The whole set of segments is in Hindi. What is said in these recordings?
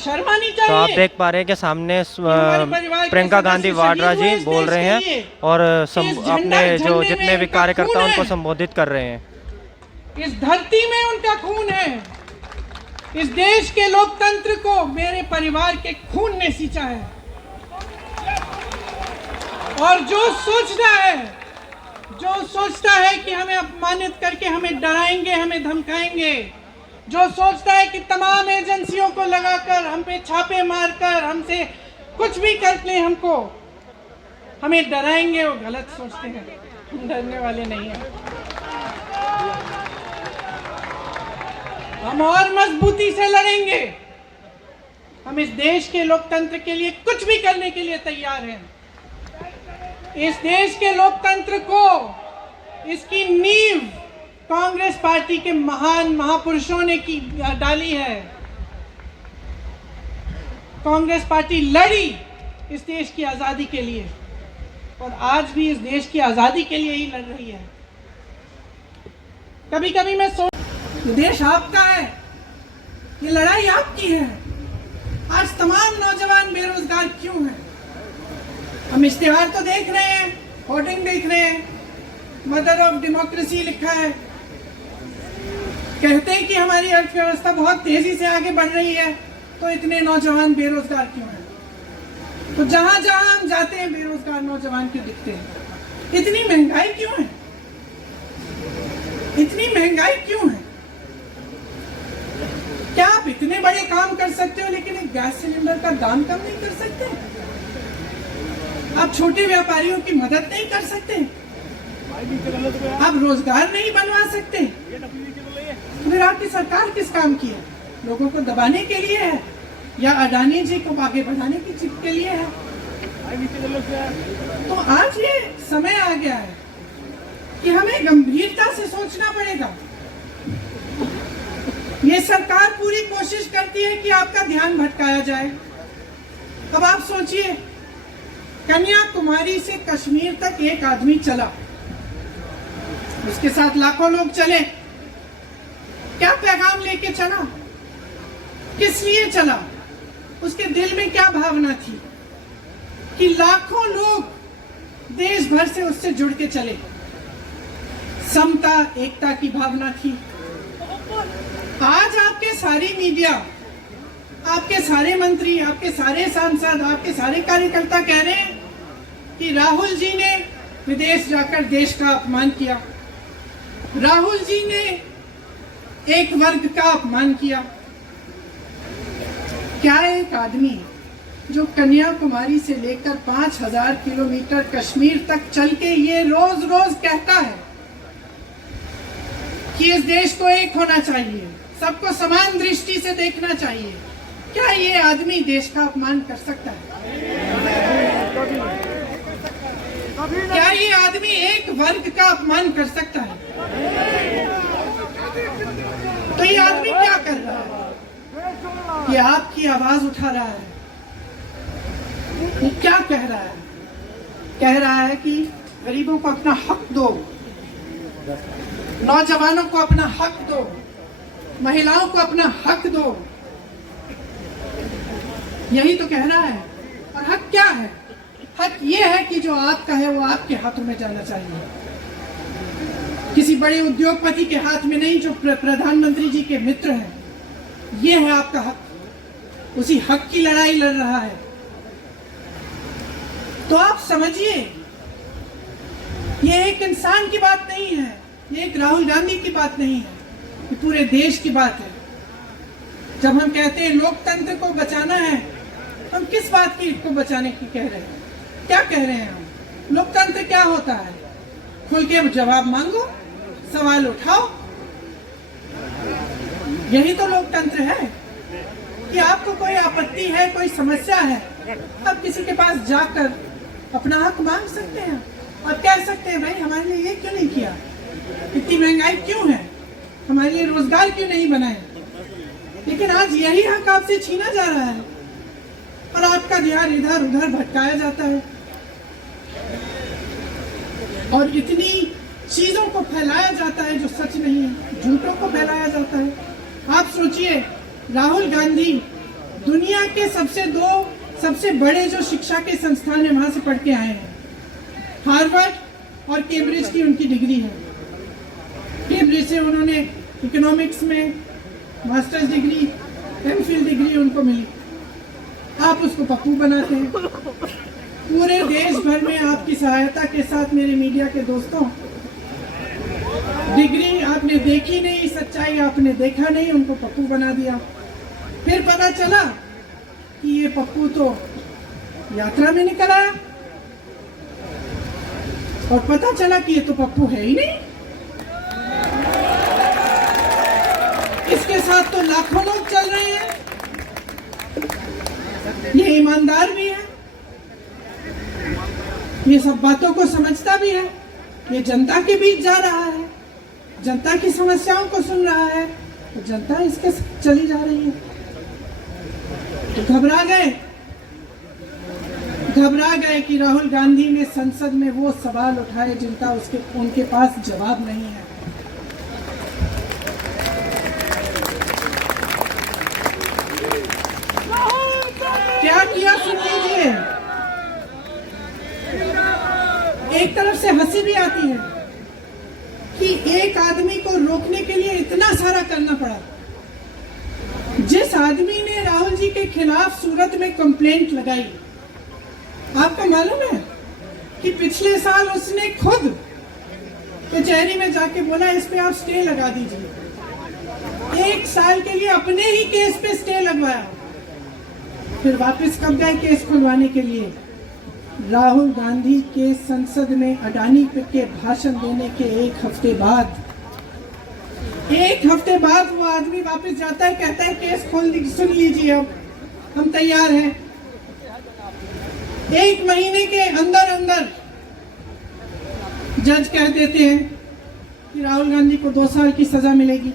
शर्मा नहीं तो आप देख पा रहे हैं कि सामने प्रियंका गांधी वाड्रा जी बोल रहे हैं और अपने जो जितने भी कार्यकर्ता उनको संबोधित कर रहे हैं। इस धरती में उनका खून है। इस देश के लोकतंत्र को मेरे परिवार के खून ने सींचा है। और जो सोचता है कि हमें अपमानित करके हमें डराएंगे, हमें धमकाएंगे, जो सोचता है कि तमाम एजेंसियों को लगाकर हम पे छापे मारकर हमसे कुछ भी कर ले, हमको हमें डराएंगे, वो गलत सोचते हैं। हम डरने वाले नहीं हैं। हम और मजबूती से लड़ेंगे। हम इस देश के लोकतंत्र के लिए कुछ भी करने के लिए तैयार हैं। इस देश के लोकतंत्र को, इसकी नींव कांग्रेस पार्टी के महान महापुरुषों ने डाली है। कांग्रेस पार्टी लड़ी इस देश की आजादी के लिए और आज भी इस देश की आजादी के लिए ही लड़ रही है। कभी कभी मैं देश आपका है, ये लड़ाई आपकी है। आज तमाम नौजवान बेरोजगार क्यों हैं? हम इश्तिहार तो देख रहे हैं, होर्डिंग देख रहे हैं, मदर ऑफ डेमोक्रेसी लिखा है। कहते हैं कि हमारी अर्थव्यवस्था बहुत तेजी से आगे बढ़ रही है, तो इतने नौजवान बेरोजगार क्यों हैं? तो जहां जहां हम जाते हैं बेरोजगार नौजवान क्यों दिखते हैं? इतनी महंगाई क्यों है? इतनी महंगाई क्यों है? क्या आप इतने बड़े काम कर सकते हो लेकिन एक गैस सिलेंडर का दाम कम नहीं कर सकते? आप छोटे व्यापारियों की मदद नहीं कर सकते? आप रोजगार नहीं बनवा सकते? फिर आपकी सरकार किस काम की है? लोगों को दबाने के लिए है या अडानी जी को आगे बढ़ाने के लिए है? तो आज ये समय आ गया है कि हमें गंभीरता से सोचना पड़ेगा। ये सरकार पूरी कोशिश करती है कि आपका ध्यान भटकाया जाए। अब आप सोचिए, कन्याकुमारी से कश्मीर तक एक आदमी चला, उसके साथ लाखों लोग चले। क्या पैगाम लेके चला? किस लिए चला? उसके दिल में क्या भावना थी कि लाखों लोग देश भर से उससे जुड़ के चले? समता, एकता की भावना थी। आज आपके सारी मीडिया, आपके सारे मंत्री, आपके सारे सांसद, आपके सारे कार्यकर्ता कह रहे हैं कि राहुल जी ने विदेश जाकर देश का अपमान किया, राहुल जी ने एक वर्ग का अपमान किया। क्या एक आदमी जो कन्याकुमारी से लेकर 5000 किलोमीटर कश्मीर तक चल के ये रोज रोज कहता है कि इस देश को एक होना चाहिए, सबको समान दृष्टि से देखना चाहिए, क्या ये आदमी देश का अपमान कर सकता है? क्या ये आदमी एक वर्ग का अपमान कर सकता है? तो ये आदमी क्या कर रहा है? ये आपकी आवाज उठा रहा है। ये क्या कह रहा है? कह रहा है कि गरीबों को अपना हक दो, नौजवानों को अपना हक दो, महिलाओं को अपना हक दो। यही तो कह रहा है। और हक क्या है? हक ये है कि जो आपका है वो आपके हाथों में जाना चाहिए, किसी बड़े उद्योगपति के हाथ में नहीं, जो प्रधानमंत्री जी के मित्र हैं। ये है आपका हक। उसी हक की लड़ाई लड़ रहा है। तो आप समझिए, ये एक इंसान की बात नहीं है, ये एक राहुल गांधी की बात नहीं है, ये पूरे देश की बात है। जब हम कहते हैं लोकतंत्र को बचाना है, हम किस बात को बचाने की कह रहे हैं? क्या कह रहे हैं हम? लोकतंत्र क्या होता है? खुल के जवाब मांगो, सवाल उठाओ। यही तो लोकतंत्र है कि आपको कोई आपत्ति है, कोई समस्या है, आप किसी के पास जाकर अपना हक मांग सकते हैं। आप कह सकते हैं, भाई हमारे लिए ये क्यों नहीं किया? इतनी महंगाई क्यों है? हमारे लिए रोजगार क्यों नहीं बनाए? लेकिन आज यही हक आपसे छीना जा रहा है और आपका ध्यान इधर उधर भटकाया जाता है और इतनी चीजों को फैलाया जाता है जो सच नहीं है, झूठों को फैलाया जाता है। आप सोचिए, राहुल गांधी दुनिया के सबसे बड़े जो शिक्षा के संस्थान है वहां से पढ़ के आए हैं। हार्वर्ड और कैम्ब्रिज की उनकी डिग्री है। कैम्ब्रिज से उन्होंने इकोनॉमिक्स में मास्टर्स डिग्री, एमफिल डिग्री उनको मिली। आप उसको पप्पू बनाते हैं। पूरे देश भर में आपकी सहायता के साथ मेरे मीडिया के दोस्तों, डिग्री आपने देखी नहीं, सच्चाई आपने देखा नहीं, उनको पप्पू बना दिया। फिर पता चला कि ये पप्पू तो यात्रा में निकल आया, और पता चला कि ये तो पप्पू है ही नहीं। इसके साथ तो लाखों लोग चल रहे हैं। ये ईमानदार भी है, ये सब बातों को समझता भी है, ये जनता के बीच जा रहा है, जनता की समस्याओं को सुन रहा है, तो जनता इसके साथ चली जा रही है। तो घबरा गए कि राहुल गांधी ने संसद में वो सवाल उठाए जिनका उनके पास जवाब नहीं है। क्या किया सुन लीजिए। एक तरफ से हंसी भी आती है कि एक आदमी को रोकने के लिए इतना सारा करना पड़ा। जिस आदमी ने राहुल जी के खिलाफ सूरत में कंप्लेंट लगाई, आपको मालूम है कि पिछले साल उसने खुद कचहरी में जाके बोला इस पे आप स्टे लगा दीजिए। 1 साल के लिए अपने ही केस पे स्टे लगवाया। फिर वापस कब गए केस खुलवाने के लिए? राहुल गांधी के संसद में अडानी के भाषण देने के 1 हफ्ते बाद। 1 हफ्ते बाद वो आदमी वापस जाता है, कहता है केस खोल दी, सुन लीजिए अब हम तैयार हैं। 1 महीने के अंदर जज कह देते हैं कि राहुल गांधी को 2 साल की सजा मिलेगी।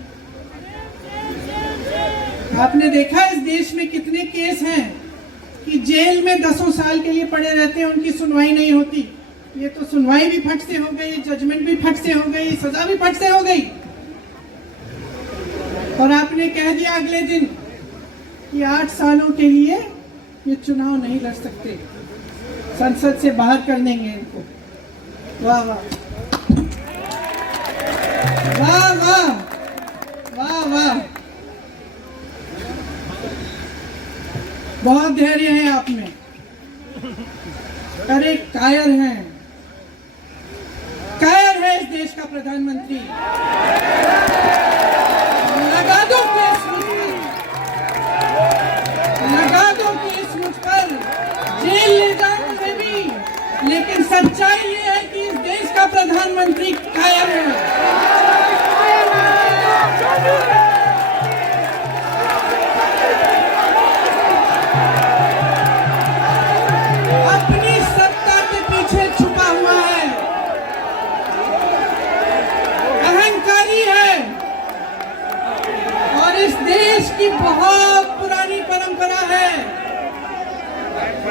आपने देखा इस देश में कितने केस हैं कि जेल में 10 साल के लिए पड़े रहते हैं, उनकी सुनवाई नहीं होती। ये तो सुनवाई भी फट से हो गई, जजमेंट भी फट से हो गई, सजा भी फट से हो गई। और आपने कह दिया अगले दिन कि 8 सालों के लिए ये चुनाव नहीं लड़ सकते, संसद से बाहर कर देंगे इनको। वाह वाह वाह वाह वाह वाह, बहुत धैर्य है आप में। अरे कायर है इस देश का प्रधानमंत्री। लगा दो केस मुझ पर, लगा दो केस मुझ पर, जेल ले जाओ मुझे भी, लेकिन सच्चाई ये है कि इस देश का प्रधानमंत्री कायर है। अपनी सत्ता के पीछे छुपा हुआ है, अहंकारी है, और इस देश की बहुत पुरानी परंपरा है,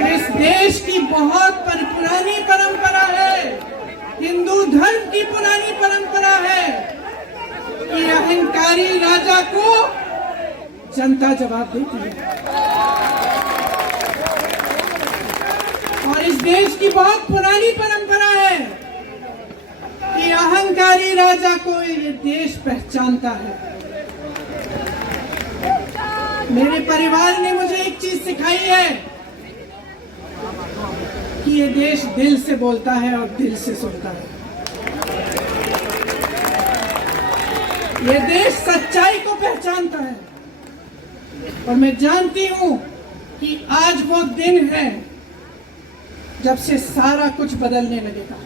इस देश की बहुत पुरानी परंपरा है, हिंदू धर्म की पुरानी परंपरा है कि अहंकारी राजा को जनता जवाब देती है। और इस देश की बहुत पुरानी परंपरा है कि अहंकारी राजा को ये देश पहचानता है। मेरे परिवार ने मुझे एक चीज सिखाई है कि ये देश दिल से बोलता है और दिल से सुनता है। ये देश सच्चाई को पहचानता है, और मैं जानती हूं कि आज वो दिन है जब से सारा कुछ बदलने लगेगा।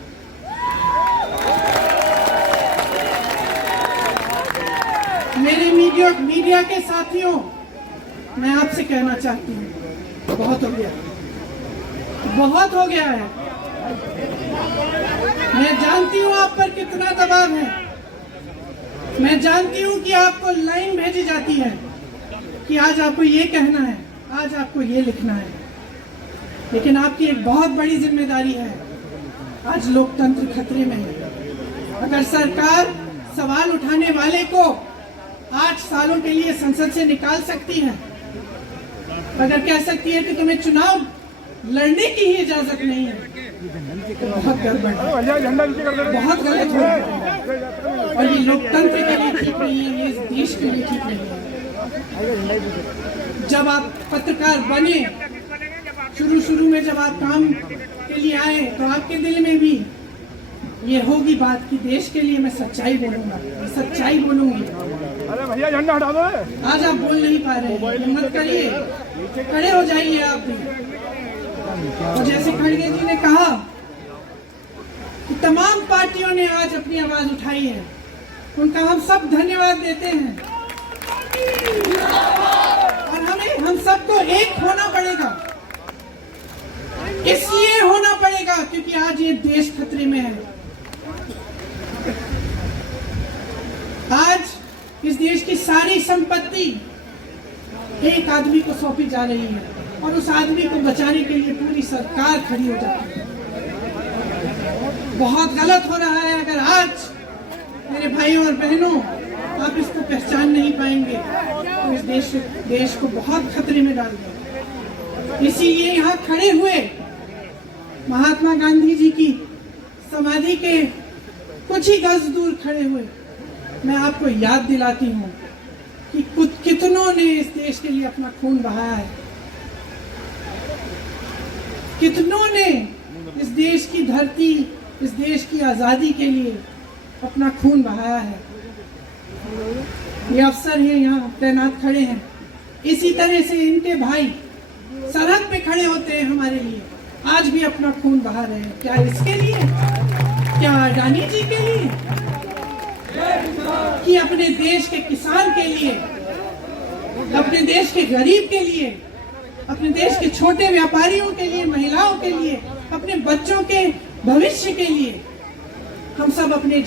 मेरे मीडिया के साथियों, मैं आपसे कहना चाहती हूँ, बहुत हो गया, बहुत हो गया है। मैं जानती हूँ आप पर कितना दबाव है, मैं जानती हूँ कि आपको लाइन भेजी जाती है कि आज आपको ये कहना है, आज आपको ये लिखना है, लेकिन आपकी एक बहुत बड़ी जिम्मेदारी है। आज लोकतंत्र खतरे में है। अगर सरकार सवाल उठाने वाले को 8 सालों के लिए संसद से निकाल सकती है, अगर कह सकती है कि तुम्हें चुनाव लड़ने की ही इजाजत नहीं है तो बहुत गड़बड़ है, बहुत गलत हो है। और ये लोकतंत्र के लिए ठीक नहीं है, ये इस देश के लिए ठीक नहीं है। जब आप पत्रकार बने, शुरू में जब आप काम के लिए आए, तो आपके दिल में भी ये होगी बात कि देश के लिए मैं सच्चाई बोलूंगा, मैं सच्चाई बोलूंगी। अरे भैया झंडा हटा दो। आज आप बोल नहीं पा रहे हैं, हिम्मत करिए, खड़े हो जाइए आप भी। और जैसे खड़गे जी ने कहा कि तमाम पार्टियों ने आज अपनी आवाज उठाई है, उनका हम सब धन्यवाद देते हैं। और हम सबको एक होना पड़ेगा, इसलिए होना पड़ेगा क्योंकि आज ये देश खतरे में है। आज इस देश की सारी संपत्ति एक आदमी को सौंपी जा रही है और उस आदमी को बचाने के लिए पूरी सरकार खड़ी हो जाती है। बहुत गलत हो रहा है अगर आज मेरे भाइयों और बहनों आप इसको पहचान नहीं पाएंगे तो इस देश को बहुत खतरे में डाल दें। इसीलिए यहाँ खड़े हुए महात्मा गांधी जी की समाधि के कुछ ही गज दूर खड़े हुए मैं आपको याद दिलाती हूँ कि कितनों ने इस देश के लिए अपना खून बहाया है, कितनों ने इस देश की धरती, इस देश की आजादी के लिए अपना खून बहाया है। ये अफसर हैं यहाँ तैनात खड़े हैं, इसी तरह से इनके भाई सरहद पे खड़े होते हैं हमारे लिए, आज भी अपना खून बहा रहे हैं। क्या इसके लिए? क्या अडानी जी के लिए? कि अपने देश के किसान के लिए, अपने देश के गरीब के लिए, अपने देश के छोटे व्यापारियों के लिए, महिलाओं के लिए, अपने बच्चों के भविष्य के लिए हम सब अपनी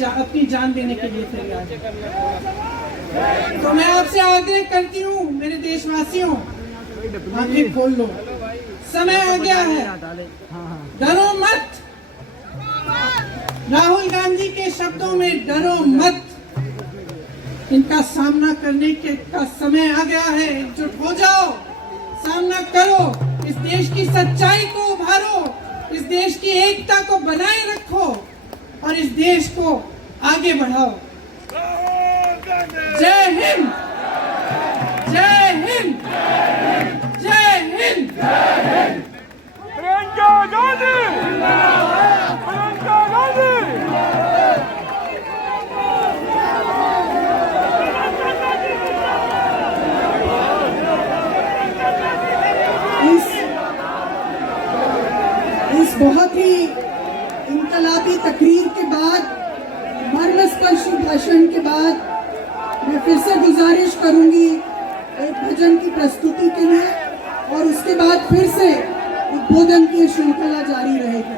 जान देने के लिए तैयार हैं। तो मैं आपसे आग्रह करती हूँ मेरे देशवासियों, आंखें खोल लो, समय आ गया है, डरो मत। राहुल गांधी के शब्दों में डरो मत, इनका सामना करने का समय आ गया है। एकजुट हो जाओ, सामना करो, इस देश की सच्चाई को उभारो, इस देश की एकता को बनाए रखो और इस देश को आगे बढ़ाओ। जय हिंद, जय हिंद, जय हिंद। प्रियंका गांधी, प्रियंका गांधी। इस बहुत ही इनकलाबी तकरीर के बाद, मर्मस्पर्शी भाषण के बाद मैं फिर से गुजारिश करूंगी एक भजन की प्रस्तुति के लिए और उसके बाद फिर से उद्बोधन की श्रृंखला जारी रहेगी।